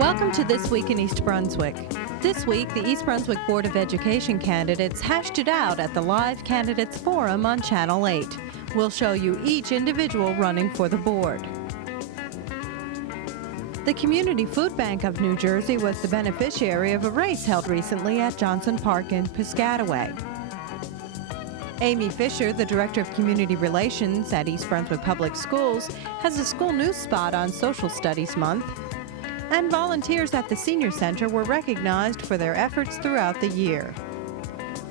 Welcome to This Week in East Brunswick. This week, the East Brunswick Board of Education candidates hashed it out at the Live Candidates Forum on Channel 8. We'll show you each individual running for the board. The Community Food Bank of New Jersey was the beneficiary of a race held recently at Johnson Park in Piscataway. Amy Fisher, the Director of Community Relations at East Brunswick Public Schools, has a school news spot on Social Studies Month. And volunteers at the Senior Center were recognized for their efforts throughout the year.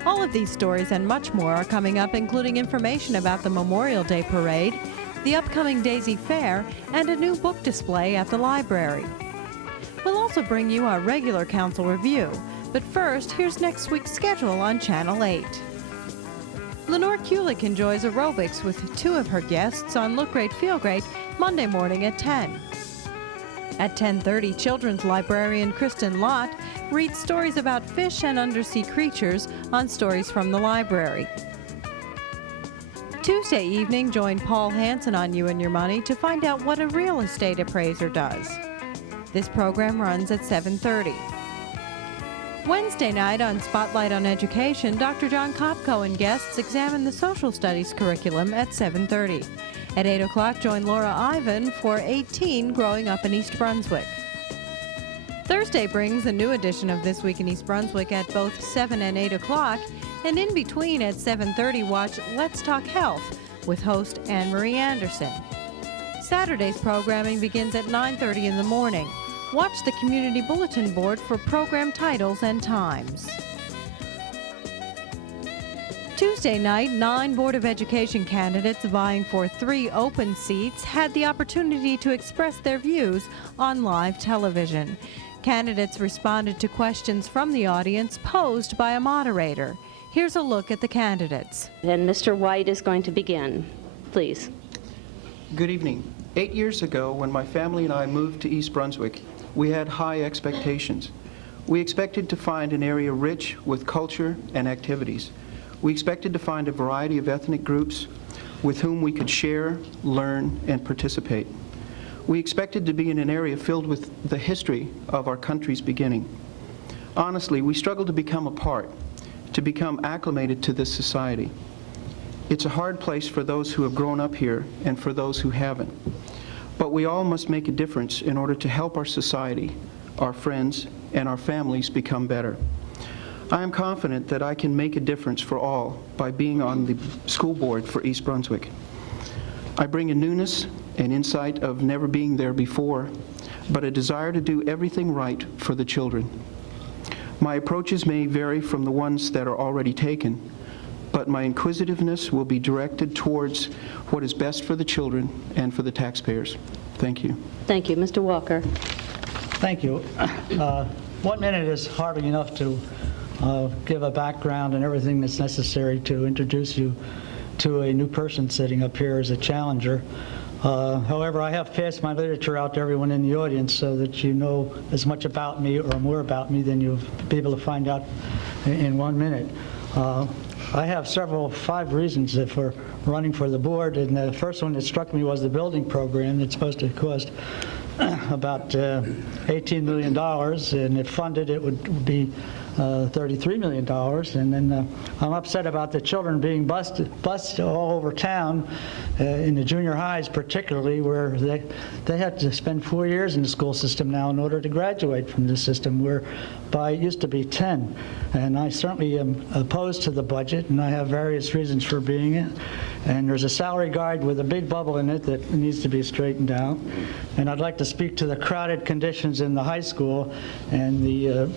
All of these stories and much more are coming up, including information about the Memorial Day Parade, the upcoming Daisy Fair, and a new book display at the library. We'll also bring you our regular council review, but first, here's next week's schedule on Channel 8. Lenore Kulik enjoys aerobics with two of her guests on Look Great, Feel Great, Monday morning at 10. At 10:30, children's librarian Kristen Lott reads stories about fish and undersea creatures on Stories from the Library. Tuesday evening, join Paul Hansen on You and Your Money to find out what a real estate appraiser does. This program runs at 7:30. Wednesday night on Spotlight on Education, Dr. John Kopko and guests examine the social studies curriculum at 7:30. At 8 o'clock, join Laura Ivan for 18 Growing Up in East Brunswick. Thursday brings a new edition of This Week in East Brunswick at both 7 and 8 o'clock, and in between at 7:30, watch Let's Talk Health with host Anne-Marie Anderson. Saturday's programming begins at 9:30 in the morning. Watch the Community Bulletin Board for program titles and times. Tuesday night, 9 Board of Education candidates vying for 3 open seats had the opportunity to express their views on live television. Candidates responded to questions from the audience posed by a moderator. Here's a look at the candidates. And Mr. White is going to begin. Please. Good evening. 8 years ago, when my family and I moved to East Brunswick, we had high expectations. We expected to find an area rich with culture and activities. We expected to find a variety of ethnic groups with whom we could share, learn, and participate. We expected to be in an area filled with the history of our country's beginning. Honestly, we struggled to become a part, to become acclimated to this society. It's a hard place for those who have grown up here and for those who haven't. But we all must make a difference in order to help our society, our friends, and our families become better. I am confident that I can make a difference for all by being on the school board for East Brunswick. I bring a newness and insight of never being there before, but a desire to do everything right for the children. My approaches may vary from the ones that are already taken, but my inquisitiveness will be directed towards what is best for the children and for the taxpayers. Thank you. Thank you. Mr. Walker. Thank you. 1 minute is hardly enough to give a background and everything that's necessary to introduce you to a new person sitting up here as a challenger. However, I have passed my literature out to everyone in the audience so that you know as much about me or more about me than you'll be able to find out in 1 minute. I have 5 reasons for running for the board, and the first one that struck me was the building program that's supposed to cost about $18 million, and if funded it would be $33 million. And then I'm upset about the children being bused all over town, in the junior highs particularly, where they have to spend 4 years in the school system now in order to graduate from this system, whereby it used to be 10. And I certainly am opposed to the budget, and I have various reasons for being it. And there's a salary guide with a big bubble in it that needs to be straightened out. And I'd like to speak to the crowded conditions in the high school and the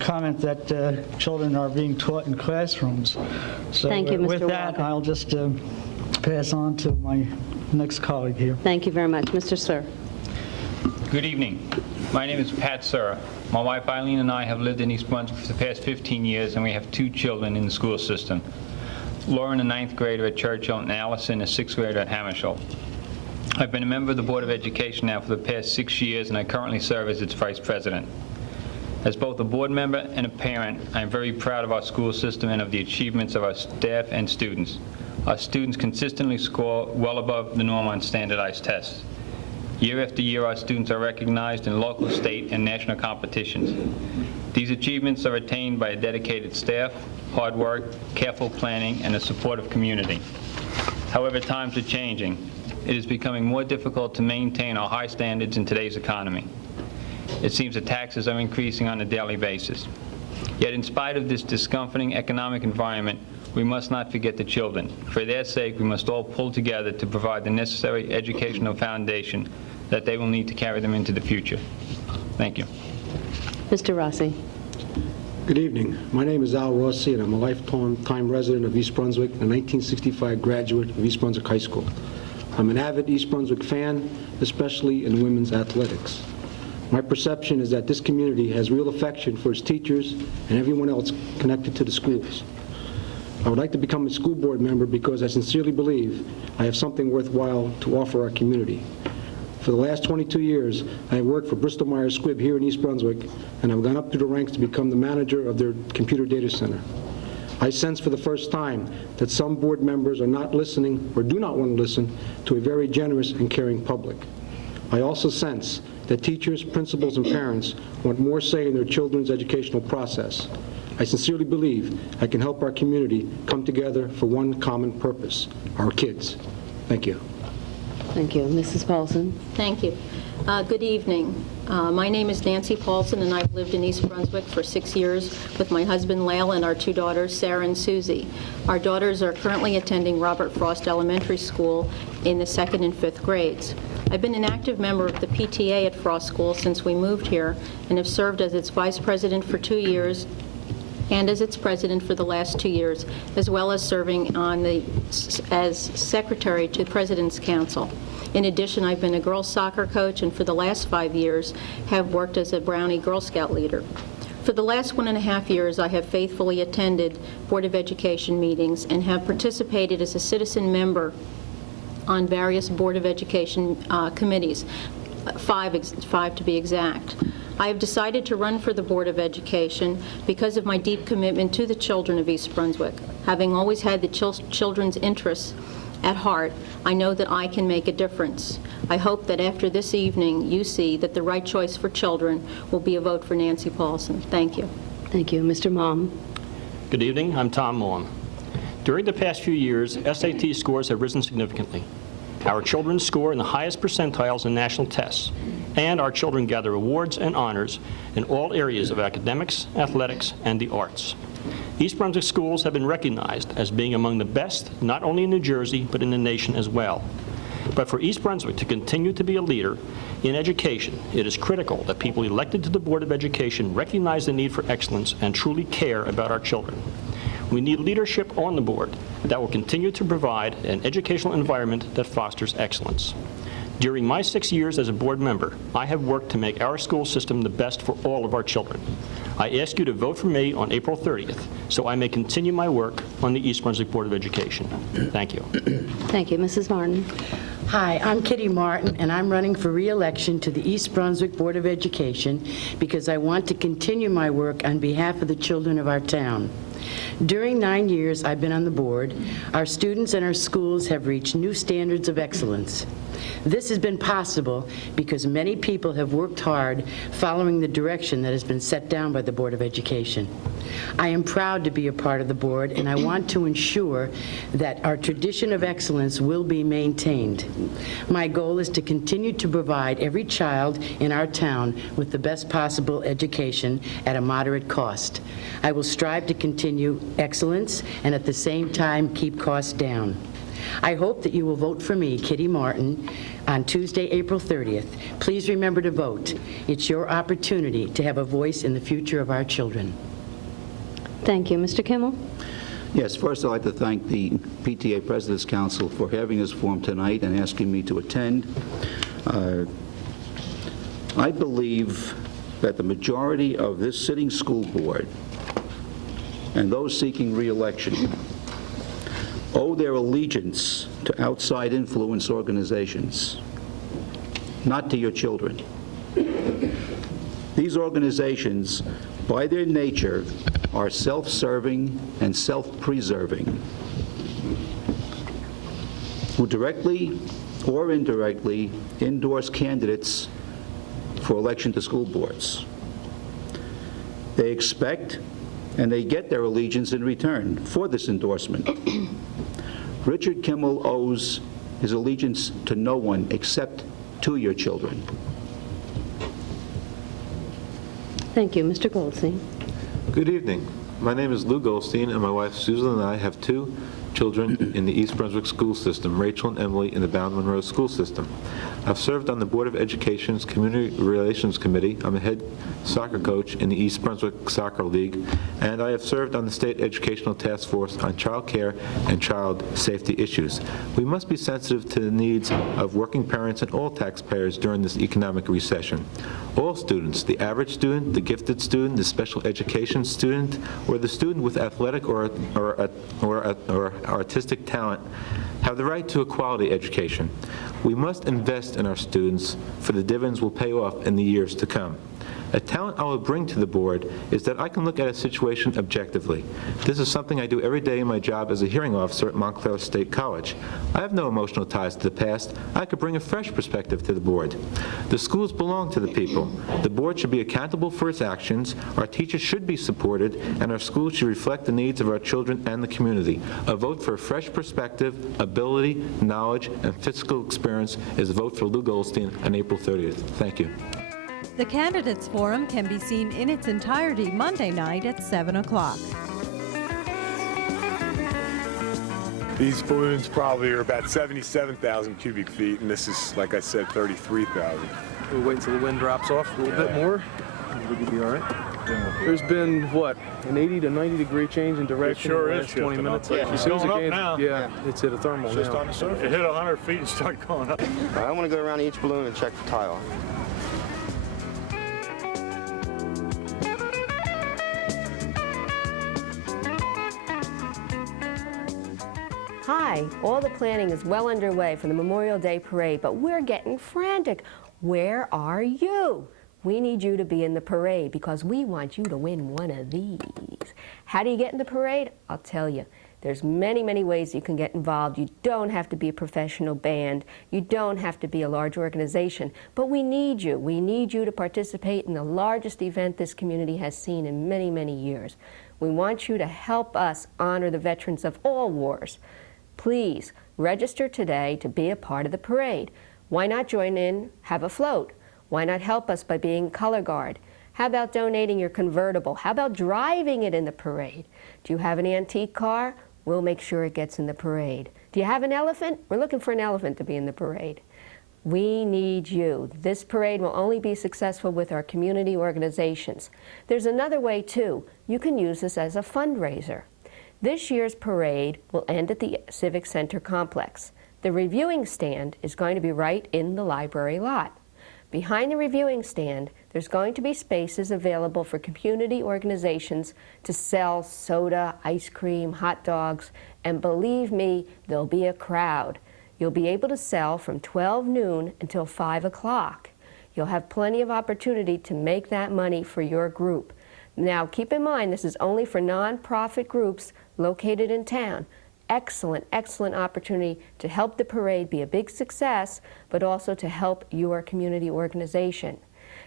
comment that children are being taught in classrooms. So Thank you, Mr. with that, Walker. I'll just pass on to my next colleague here. Thank you very much. Mr. Sir. Good evening. My name is Pat Sura. My wife Eileen and I have lived in East Brunswick for the past 15 years, and we have 2 children in the school system. Lauren, a 9th grader at Churchill, and Allison, a 6th grader at Hammersholt. I've been a member of the Board of Education now for the past 6 years, and I currently serve as its vice president. As both a board member and a parent, I am very proud of our school system and of the achievements of our staff and students. Our students consistently score well above the norm on standardized tests. Year after year, our students are recognized in local, state, and national competitions. These achievements are attained by a dedicated staff, hard work, careful planning, and a supportive community. However, times are changing. It is becoming more difficult to maintain our high standards in today's economy. It seems that taxes are increasing on a daily basis. Yet, in spite of this discomforting economic environment, we must not forget the children. For their sake, we must all pull together to provide the necessary educational foundation that they will need to carry them into the future. Thank you. Mr. Rossi. Good evening. My name is Al Rossi, and I'm a lifetime resident of East Brunswick and a 1965 graduate of East Brunswick High School. I'm an avid East Brunswick fan, especially in women's athletics. My perception is that this community has real affection for its teachers and everyone else connected to the schools. I would like to become a school board member because I sincerely believe I have something worthwhile to offer our community. For the last 22 years, I have worked for Bristol Myers Squibb here in East Brunswick, and I've gone up through the ranks to become the manager of their computer data center. I sense for the first time that some board members are not listening or do not want to listen to a very generous and caring public. I also sense that teachers, principals, and parents want more say in their children's educational process. I sincerely believe I can help our community come together for one common purpose, our kids. Thank you. Thank you. Mrs. Paulson. Thank you. Good evening. My name is Nancy Paulson, and I've lived in East Brunswick for 6 years with my husband, Lael, and our 2 daughters, Sarah and Susie. Our daughters are currently attending Robert Frost Elementary School in the 2nd and 5th grades. I've been an active member of the PTA at Frost School since we moved here and have served as its vice president for 2 years and as its president for the last 2 years, as well as serving as secretary to the President's Council. In addition, I've been a girls soccer coach and for the last 5 years have worked as a Brownie Girl Scout leader. For the last 1.5 years, I have faithfully attended Board of Education meetings and have participated as a citizen member on various Board of Education committees, five to be exact. I have decided to run for the Board of Education because of my deep commitment to the children of East Brunswick. Having always had the children's interests at heart, I know that I can make a difference. I hope that after this evening, you see that the right choice for children will be a vote for Nancy Paulson. Thank you. Thank you. Mr. Mom. Good evening. I'm Tom Mom. During the past few years, SAT scores have risen significantly. Our children score in the highest percentiles in national tests, and our children gather awards and honors in all areas of academics, athletics, and the arts. East Brunswick schools have been recognized as being among the best, not only in New Jersey, but in the nation as well. But for East Brunswick to continue to be a leader in education, it is critical that people elected to the Board of Education recognize the need for excellence and truly care about our children. We need leadership on the board that will continue to provide an educational environment that fosters excellence. During my 6 years as a board member, I have worked to make our school system the best for all of our children. I ask you to vote for me on April 30th so I may continue my work on the East Brunswick Board of Education. Thank you. Thank you. Mrs. Martin. Hi, I'm Kitty Martin, and I'm running for re-election to the East Brunswick Board of Education because I want to continue my work on behalf of the children of our town. During 9 years I've been on the board, our students and our schools have reached new standards of excellence. This has been possible because many people have worked hard following the direction that has been set down by the Board of Education. I am proud to be a part of the board, and I want to ensure that our tradition of excellence will be maintained. My goal is to continue to provide every child in our town with the best possible education at a moderate cost. I will strive to continue excellence and at the same time keep costs down. I hope that you will vote for me, Kitty Martin, on Tuesday, April 30th. Please remember to vote. It's your opportunity to have a voice in the future of our children. Thank you. Mr. Kimmel. Yes, first I'd like to thank the PTA President's Council for having this forum tonight and asking me to attend. I believe that the majority of this sitting school board and those seeking re-election owe their allegiance to outside influence organizations, not to your children. These organizations, by their nature, are self-serving and self-preserving. who directly or indirectly endorse candidates for election to school boards. They expect and they get their allegiance in return for this endorsement. Richard Kimmel owes his allegiance to no one except to your children. Thank you. Mr. Goldstein. Good evening. My name is Lou Goldstein, and my wife Susan and I have two children in the East Brunswick school system, Rachel and Emily, in the Bound Monroe school system. I've served on the Board of Education's Community Relations Committee. I'm a head soccer coach in the East Brunswick Soccer League, and I have served on the State Educational Task Force on child care and child safety issues. We must be sensitive to the needs of working parents and all taxpayers during this economic recession. All students, the average student, the gifted student, the special education student, or the student with athletic or artistic talent, have the right to a quality education. We must invest in our students, for the dividends will pay off in the years to come. A talent I will bring to the board is that I can look at a situation objectively. This is something I do every day in my job as a hearing officer at Montclair State College. I have no emotional ties to the past. I could bring a fresh perspective to the board. The schools belong to the people. The board should be accountable for its actions, our teachers should be supported, and our schools should reflect the needs of our children and the community. A vote for a fresh perspective, ability, knowledge, and fiscal experience is a vote for Lou Goldstein on April 30th. Thank you. The Candidates Forum can be seen in its entirety Monday night at 7 o'clock. These balloons probably are about 77,000 cubic feet, and this is, like I said, 33,000. We'll wait until the wind drops off a little bit more, and we can be all right. There's been, what, an 80 to 90 degree change in direction in the last 20 minutes? Yeah, it's going up now. Yeah, it's hit a thermal now. Just on the surface. It hit 100 feet and started going up. I want to go around each balloon and check the tile. Hi, all the planning is well underway for the Memorial Day Parade, but we're getting frantic. Where are you? We need you to be in the parade because we want you to win one of these. How do you get in the parade? I'll tell you. There's many, many ways you can get involved. You don't have to be a professional band. You don't have to be a large organization. But we need you. We need you to participate in the largest event this community has seen in many, many years. We want you to help us honor the veterans of all wars. Please register today to be a part of the parade. Why not join in, have a float? Why not help us by being color guard? How about donating your convertible? How about driving it in the parade? Do you have an antique car? We'll make sure it gets in the parade. Do you have an elephant? We're looking for an elephant to be in the parade. We need you. This parade will only be successful with our community organizations. There's another way too. You can use this as a fundraiser. This year's parade will end at the Civic Center complex. The reviewing stand is going to be right in the library lot. Behind the reviewing stand, there's going to be spaces available for community organizations to sell soda, ice cream, hot dogs, and believe me, there'll be a crowd. You'll be able to sell from 12 noon until 5 o'clock. You'll have plenty of opportunity to make that money for your group. Now, keep in mind, this is only for nonprofit groups located in town. Excellent, excellent opportunity to help the parade be a big success, but also to help your community organization.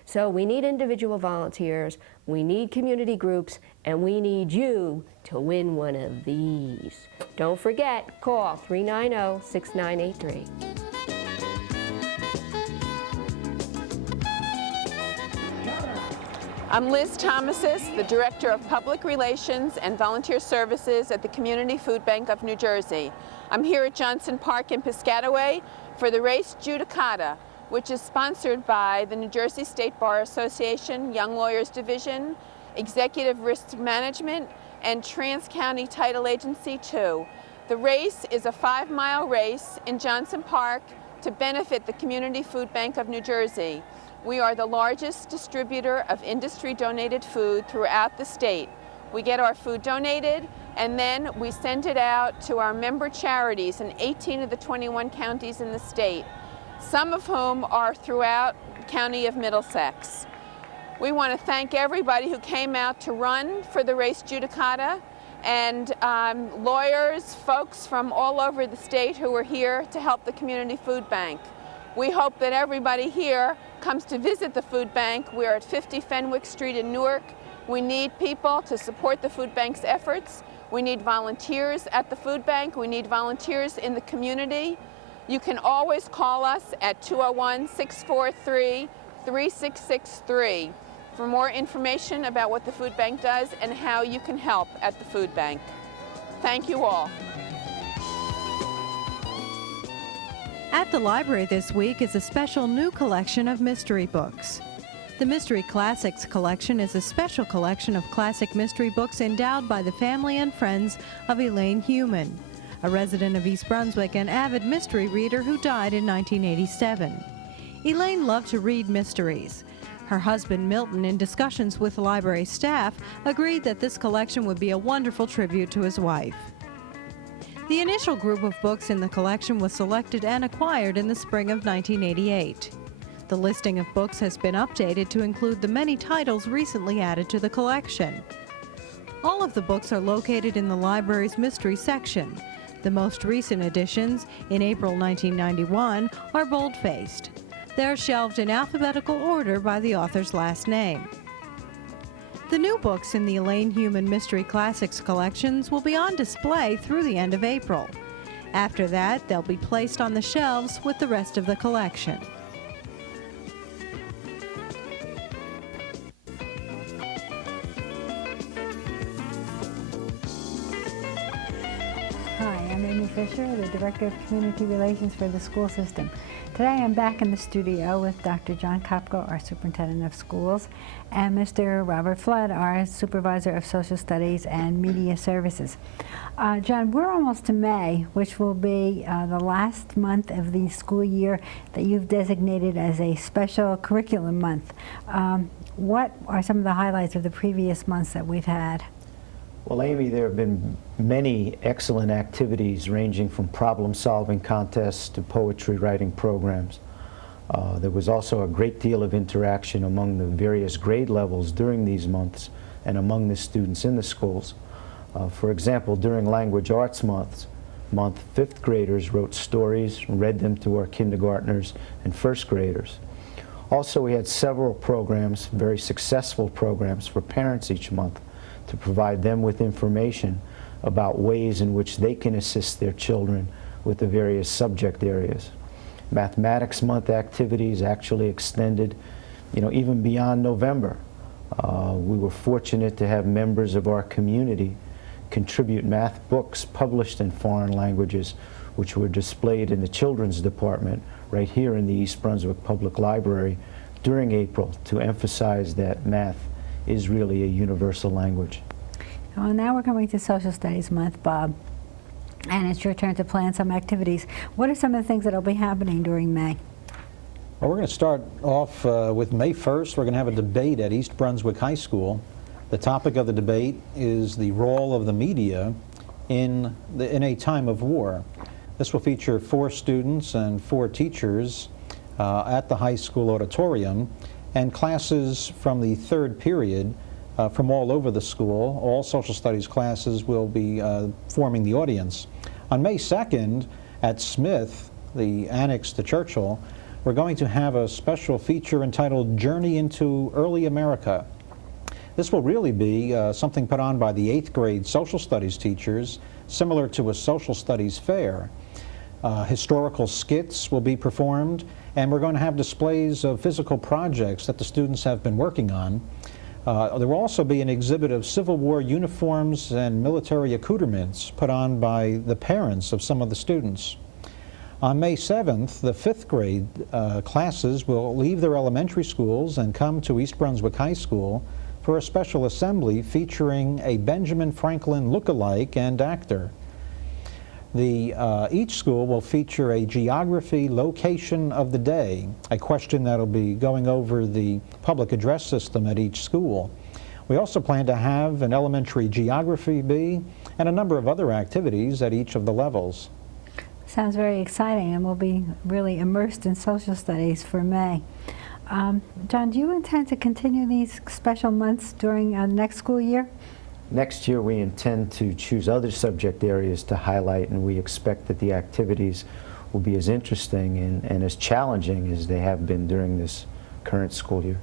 So we need individual volunteers, we need community groups, and we need you to win one of these. Don't forget, call 390-6983. I'm Liz Thomasis, the Director of Public Relations and Volunteer Services at the Community Food Bank of New Jersey. I'm here at Johnson Park in Piscataway for the race Judicata, which is sponsored by the New Jersey State Bar Association, Young Lawyers Division, Executive Risk Management, and Trans-County Title Agency 2. The race is a 5-mile race in Johnson Park to benefit the Community Food Bank of New Jersey. We are the largest distributor of industry-donated food throughout the state. We get our food donated, and then we send it out to our member charities in 18 of the 21 counties in the state, some of whom are throughout the county of Middlesex. We want to thank everybody who came out to run for the race Judicata, and lawyers, folks from all over the state who are here to help the Community Food Bank. We hope that everybody here comes to visit the food bank. We're at 50 Fenwick Street in Newark. We need people to support the food bank's efforts. We need volunteers at the food bank. We need volunteers in the community. You can always call us at 201-643-3663 for more information about what the food bank does and how you can help at the food bank. Thank you all. At the library this week is a special new collection of mystery books. The Mystery Classics collection is a special collection of classic mystery books endowed by the family and friends of Elaine Heumann, a resident of East Brunswick and avid mystery reader who died in 1987. Elaine loved to read mysteries. Her husband, Milton, in discussions with library staff, agreed that this collection would be a wonderful tribute to his wife. The initial group of books in the collection was selected and acquired in the spring of 1988. The listing of books has been updated to include the many titles recently added to the collection. All of the books are located in the library's mystery section. The most recent additions, in April 1991, are bold-faced. They're shelved in alphabetical order by the author's last name. The new books in the Elaine Heumann Mystery Classics collections will be on display through the end of April. After that, they'll be placed on the shelves with the rest of the collection. Hi, I'm Amy Fisher, the Director of Community Relations for the school system. Today I'm back in the studio with Dr. John Kopko, our Superintendent of Schools, and Mr. Robert Flood, our Supervisor of Social Studies and Media Services. John, we're almost to May, which will be the last month of the school year that you've designated as a special curriculum month. What are some of the highlights of the previous months that we've had? Well, Amy, there have been many excellent activities ranging from problem-solving contests to poetry writing programs. There was also a great deal of interaction among the various grade levels during these months and among the students in the schools. For example, during Language Arts Month, fifth graders wrote stories and read them to our kindergartners and first graders. Also, we had several programs, very successful programs for parents each month, to provide them with information about ways in which they can assist their children with the various subject areas. Mathematics Month activities actually extended, even beyond November. We were fortunate to have members of our community contribute math books published in foreign languages, which were displayed in the children's department right here in the East Brunswick Public Library during April to emphasize that math is really a universal language. Well, now we're coming to Social Studies Month, Bob, and it's your turn to plan some activities. What are some of the things that will be happening during May? Well, we're going to start off with May 1st. We're going to have a debate at East Brunswick High School. The topic of the debate is the role of the media in a time of war. This will feature 4 students and 4 teachers at the high school auditorium, and classes from the 3rd period from all over the school. All social studies classes will be forming the audience. On May 2nd at Smith, the annex to Churchill, we're going to have a special feature entitled Journey into Early America. This will really be something put on by the 8th grade social studies teachers, similar to a social studies fair. Historical skits will be performed, and we're going to have displays of physical projects that the students have been working on. There will also be an exhibit of Civil War uniforms and military accoutrements put on by the parents of some of the students. On May 7th, the 5th grade classes will leave their elementary schools and come to East Brunswick High School for a special assembly featuring a Benjamin Franklin look-alike and actor. Each school will feature a geography location of the day, a question that will be going over the public address system at each school. We also plan to have an elementary geography bee and a number of other activities at each of the levels. Sounds very exciting, and we'll be really immersed in social studies for May. John, do you intend to continue these special months during the next school year? Next year, we intend to choose other subject areas to highlight, and we expect that the activities will be as interesting and as challenging as they have been during this current school year.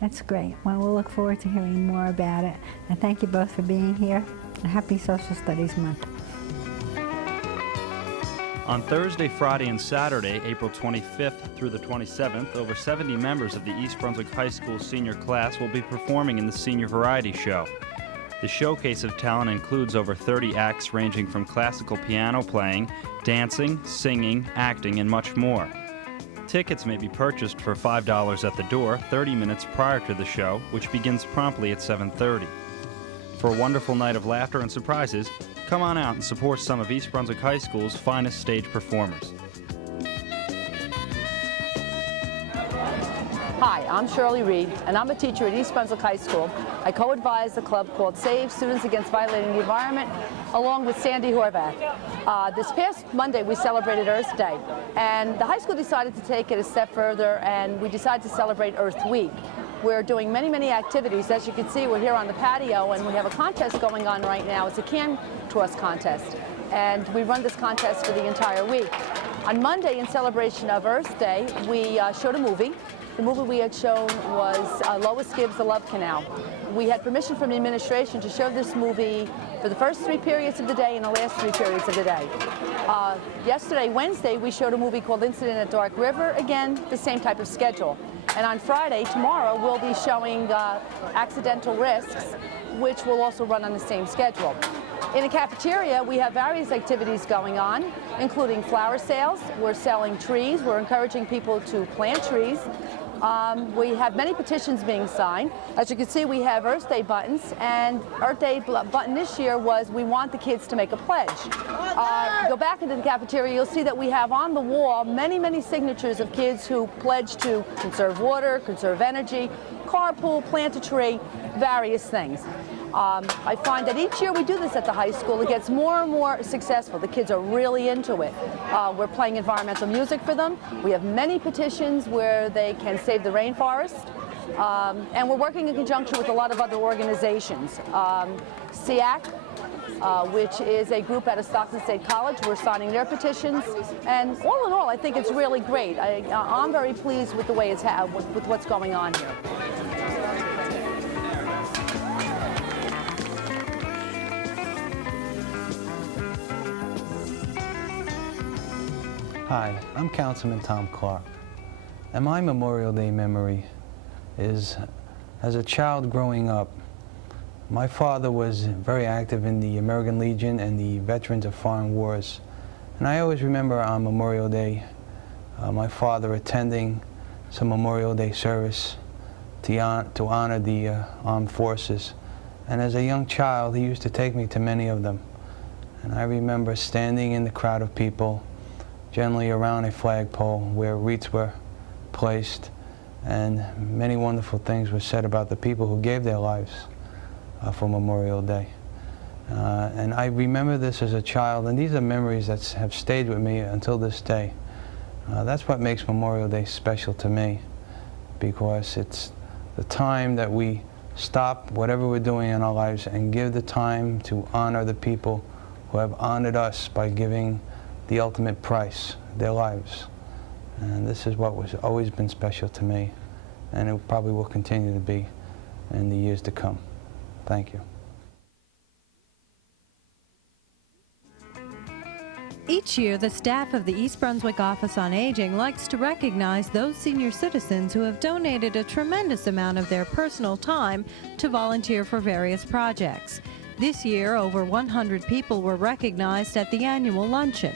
That's great. Well, we'll look forward to hearing more about it. And thank you both for being here. And happy Social Studies Month. On Thursday, Friday, and Saturday, April 25th through the 27th, over 70 members of the East Brunswick High School senior class will be performing in the Senior Variety Show. The showcase of talent includes over 30 acts ranging from classical piano playing, dancing, singing, acting, and much more. Tickets may be purchased for $5 at the door 30 minutes prior to the show, which begins promptly at 7:30. For a wonderful night of laughter and surprises, come on out and support some of East Brunswick High School's finest stage performers. Hi, I'm Shirley Reed, and I'm a teacher at East Brunswick High School. I co-advise a club called Save Students Against Violating the Environment, along with Sandy Horvath. This past Monday, we celebrated Earth Day, and the high school decided to take it a step further, and we decided to celebrate Earth Week. We're doing many, many activities. As you can see, we're here on the patio, and we have a contest going on right now. It's a can toss contest, and we run this contest for the entire week. On Monday, in celebration of Earth Day, we showed a movie. The movie we had shown was Lois Gibbs' The Love Canal. We had permission from the administration to show this movie for the first 3 periods of the day and the last 3 periods of the day. Yesterday, Wednesday, we showed a movie called Incident at Dark River. Again, the same type of schedule. And on Friday, tomorrow, we'll be showing Accidental Risks, which will also run on the same schedule. In the cafeteria, we have various activities going on, including flower sales. We're selling trees. We're encouraging people to plant trees. We have many petitions being signed. As you can see, we have Earth Day buttons, and Earth Day button this year was, we want the kids to make a pledge. Go back into the cafeteria, you'll see that we have on the wall many, many signatures of kids who pledge to conserve water, conserve energy, carpool, plant a tree, various things. I find that each year we do this at the high school, it gets more and more successful. The kids are really into it. We're playing environmental music for them. We have many petitions where they can save the rainforest. And we're working in conjunction with a lot of other organizations. SEAC, which is a group out of Stockton State College. We're signing their petitions. And all in all, I think it's really great. I'm very pleased with the way it's with what's going on here. Hi, I'm Councilman Tom Clark, and my Memorial Day memory is, as a child growing up, my father was very active in the American Legion and the Veterans of Foreign Wars. And I always remember on Memorial Day, my father attending some Memorial Day service to honor the armed forces. And as a young child, he used to take me to many of them. And I remember standing in the crowd of people, generally around a flagpole where wreaths were placed, and many wonderful things were said about the people who gave their lives for Memorial Day. And I remember this as a child, and these are memories that have stayed with me until this day. That's what makes Memorial Day special to me, because it's the time that we stop whatever we're doing in our lives and give the time to honor the people who have honored us by giving the ultimate price, their lives. And this is what has always been special to me, and it probably will continue to be in the years to come. Thank you. Each year, the staff of the East Brunswick Office on Aging likes to recognize those senior citizens who have donated a tremendous amount of their personal time to volunteer for various projects. This year, over 100 people were recognized at the annual luncheon.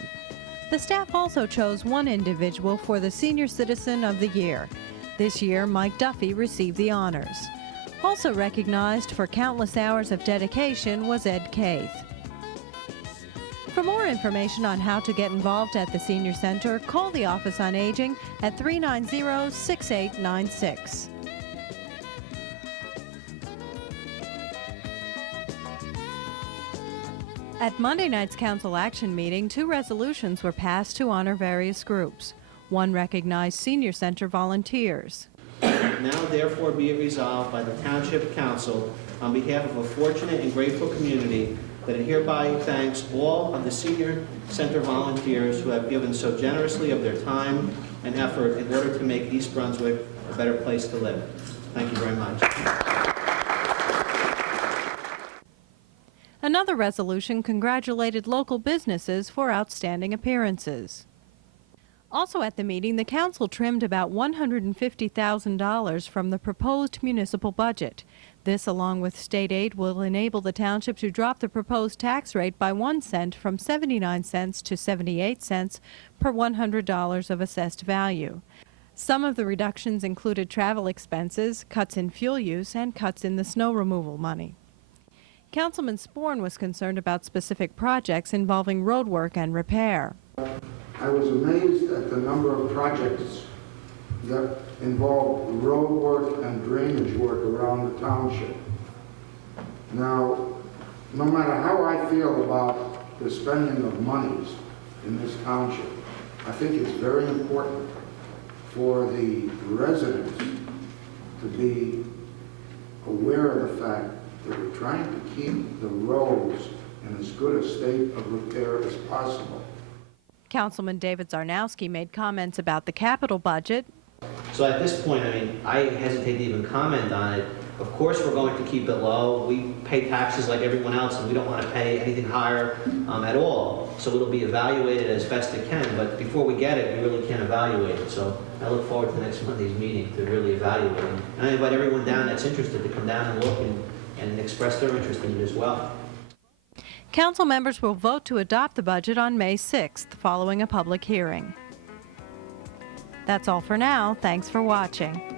The staff also chose one individual for the Senior Citizen of the Year. This year, Mike Duffy received the honors. Also recognized for countless hours of dedication was Ed Caith. For more information on how to get involved at the Senior Center, call the Office on Aging at 390-6896. At Monday night's council action meeting, 2 resolutions were passed to honor various groups. One recognized Senior Center volunteers. Now therefore be it resolved by the Township Council on behalf of a fortunate and grateful community that it hereby thanks all of the Senior Center volunteers who have given so generously of their time and effort in order to make East Brunswick a better place to live. Thank you very much. Another resolution congratulated local businesses for outstanding appearances. Also at the meeting, the council trimmed about $150,000 from the proposed municipal budget. This, along with state aid, will enable the township to drop the proposed tax rate by 1 cent from 79 cents to 78 cents per $100 of assessed value. Some of the reductions included travel expenses, cuts in fuel use, and cuts in the snow removal money. Councilman Sporn was concerned about specific projects involving road work and repair. I was amazed at the number of projects that involved road work and drainage work around the township. Now, no matter how I feel about the spending of monies in this township, I think it's very important for the residents to be aware of the fact that we're trying to keep the roads in as good a state of repair as possible. Councilman David Zarnowski made comments about the capital budget. So at this point, I mean, I hesitate to even comment on it. Of course, we're going to keep it low. We pay taxes like everyone else, and we don't want to pay anything higher at all. So it'll be evaluated as best it can. But before we get it, we really can't evaluate it. So I look forward to next Monday's meeting to really evaluate it. And I invite everyone down that's interested to come down and look and express their interest in it as well. Council members will vote to adopt the budget on May 6th, following a public hearing. That's all for now. Thanks for watching.